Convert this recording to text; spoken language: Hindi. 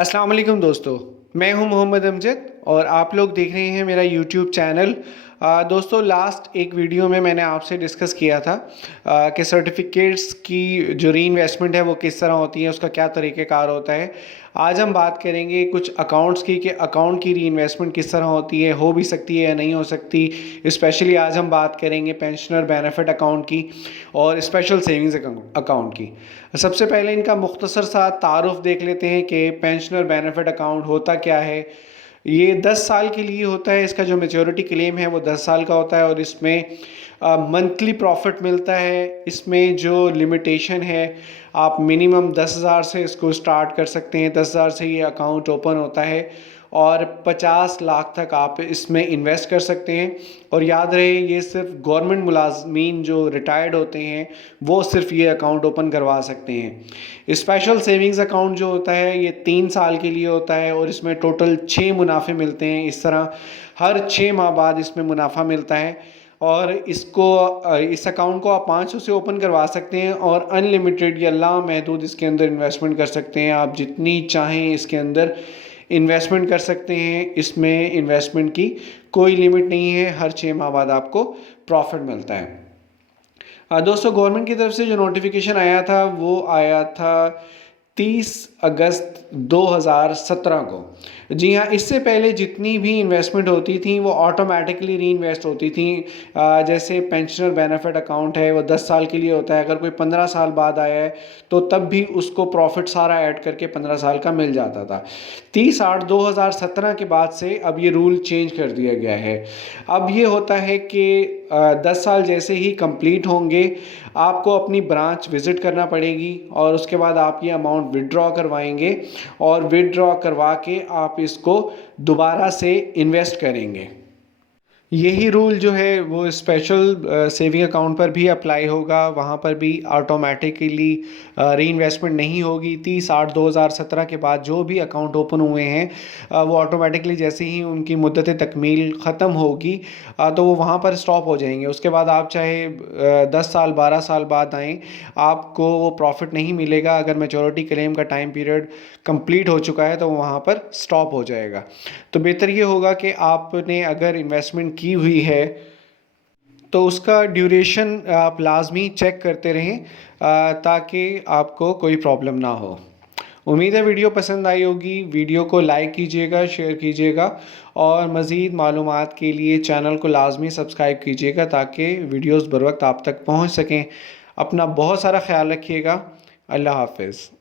अस्सलाम वालेकुम दोस्तों, मैं हूं मोहम्मद अमजद और आप लोग देख रहे हैं मेरा यूट्यूब चैनल। दोस्तों लास्ट एक वीडियो में मैंने आपसे डिस्कस किया था कि सर्टिफिकेट्स की जो री इन्वेस्टमेंट है वो किस तरह होती है, उसका क्या तरीक़ेकार होता है। आज हम बात करेंगे कुछ अकाउंट्स की कि अकाउंट की री इन्वेस्टमेंट किस तरह होती है, हो भी सकती है या नहीं हो सकती। स्पेशली आज हम बात करेंगे पेंशनर बेनिफिट अकाउंट की और स्पेशल सेविंग्स अकाउंट की। सबसे पहले इनका मुख्तसर सा तारुफ देख लेते हैं कि पेंशनर बेनिफिट अकाउंट होता क्या है। ये 10 साल के लिए होता है, इसका जो मैच्योरिटी क्लेम है वो 10 साल का होता है और इसमें मंथली प्रॉफिट मिलता है। इसमें जो लिमिटेशन है, आप मिनिमम 10,000 से इसको स्टार्ट कर सकते हैं। 10,000 से ये अकाउंट ओपन होता है और 50 लाख तक आप इसमें इन्वेस्ट कर सकते हैं। और याद रहे, ये सिर्फ गवर्नमेंट मुलाजमीन जो रिटायर्ड होते हैं वो सिर्फ ये अकाउंट ओपन करवा सकते हैं। स्पेशल सेविंग्स अकाउंट जो होता है ये 3 साल के लिए होता है और इसमें टोटल 6 मुनाफे मिलते हैं। इस तरह हर 6 माह बाद इसमें मुनाफा मिलता है और इस अकाउंट को आप 500 से ओपन करवा सकते हैं और अनलिमिटेड या लामहदूद इसके अंदर इन्वेस्टमेंट कर सकते हैं। आप जितनी चाहें इसके अंदर इन्वेस्टमेंट कर सकते हैं। इसमें इन्वेस्टमेंट की कोई लिमिट नहीं है, हर 6 माह बाद आपको प्रॉफिट मिलता है। दोस्तों गवर्नमेंट की तरफ से जो नोटिफिकेशन आया था वो आया था 30 अगस्त 2017 को। जी हाँ, इससे पहले जितनी भी इन्वेस्टमेंट होती थी वो ऑटोमेटिकली री इन्वेस्ट होती थी। जैसे पेंशनर बेनिफिट अकाउंट है वो 10 साल के लिए होता है। अगर कोई 15 साल बाद आया है तो तब भी उसको प्रॉफिट सारा ऐड करके 15 साल का मिल जाता था। 30/8/2017 के बाद से अब ये रूल चेंज कर दिया गया है। अब ये होता है कि 10 साल जैसे ही कंप्लीट होंगे आपको अपनी ब्रांच विज़िट करना पड़ेगी और उसके बाद आप ये अमाउंट विड्रॉ करवाएंगे और विड्रॉ करवा के आप इसको दोबारा से इन्वेस्ट करेंगे। यही रूल जो है वो स्पेशल सेविंग अकाउंट पर भी अप्लाई होगा। वहाँ पर भी ऑटोमेटिकली री इन्वेस्टमेंट नहीं होगी। 30/8/2017 के बाद जो भी अकाउंट ओपन हुए हैं वो ऑटोमेटिकली जैसे ही उनकी मुद्दत तकमील ख़त्म होगी तो वो वहाँ पर स्टॉप हो जाएंगे। उसके बाद आप चाहे 10 साल 12 साल बाद आएँ, आपको वो प्रॉफिट नहीं मिलेगा। अगर मैच्योरिटी क्लेम का टाइम पीरियड कंप्लीट हो चुका है तो वहाँ पर स्टॉप हो जाएगा। तो बेहतर ये होगा कि आपने अगर इन्वेस्टमेंट की हुई है तो उसका ड्यूरेशन आप लाजमी चेक करते रहें ताकि आपको कोई प्रॉब्लम ना हो। उम्मीद है वीडियो पसंद आई होगी। वीडियो को लाइक कीजिएगा, शेयर कीजिएगा और मज़ीद मालूमात के लिए चैनल को लाजमी सब्सक्राइब कीजिएगा ताकि वीडियोस बर वक्त आप तक पहुंच सकें। अपना बहुत सारा ख्याल रखिएगा। अल्लाह हाफ़िज़।